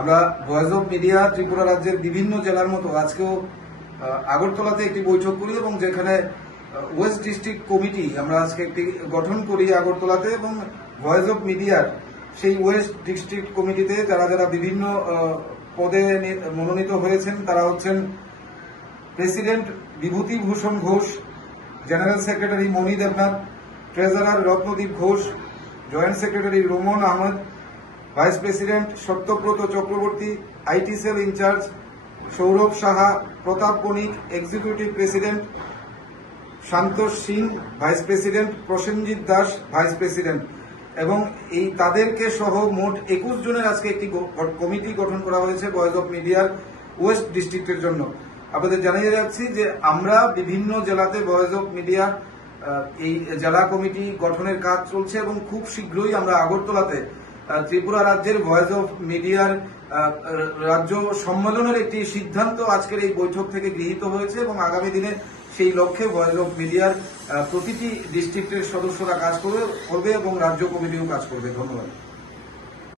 আমরা voice of media Tripura রাজ্যের বিভিন্ন জেলার মতো আজকেও আগরতলাতে একটি বৈঠক করি এবং যেখানে ওয়েস্ট ডিস্ট্রিক্ট কমিটি আমরা আজকে একটি গঠন করি আগরতলাতে এবং ভয়েস অফ মিডিয়ার সেই ওয়েস্ট ডিস্ট্রিক্ট কমিটিতে যারা যারা বিভিন্ন পদে মনোনীত হয়েছেন তারা হচ্ছেন president Bibhuti Bhushan Ghosh, general secretary Moni Debnath, treasurer Ratnadip Ghosh, joint secretary Romon Ahmed, vice president Satyabrata Chakraborty, IT cell incharge Sourav Saha, Pratap Banik, executive president Santosh Singh, vice president Prosenjit Das, vice president এবং এই তাদেরকে সহ মোট 21 জনের আজকে একটি কমিটি গঠন করা হয়েছে ভয়েস অফ মিডিয়ার ওয়েস্ট ডিস্ট্রিক্টের জন্য। আপনাদের জানিয়ে যাচ্ছি যে আমরা বিভিন্ন জেলাতে ভয়েস অফ মিডিয়া এই জেলা কমিটি গঠনের কাজ চলছে এবং খুব শীঘ্রই আমরা আগরতলাতে ত্রিপুরা রাজ্যের ভয়েস অফ মিডিয়ার রাজ্য সম্মেলনের একটি সিদ্ধান্ত আজকের এই বৈঠক থেকে গৃহীত হয়েছে এবং আগামী দিনে সেই লক্ষ্যে ভয়েস অফ মিডিয়ার প্রতিটি ডিস্ট্রিক্টের সদস্যরা কাজ করবে এবং রাজ্য কমিটিও কাজ করবে। ধন্যবাদ।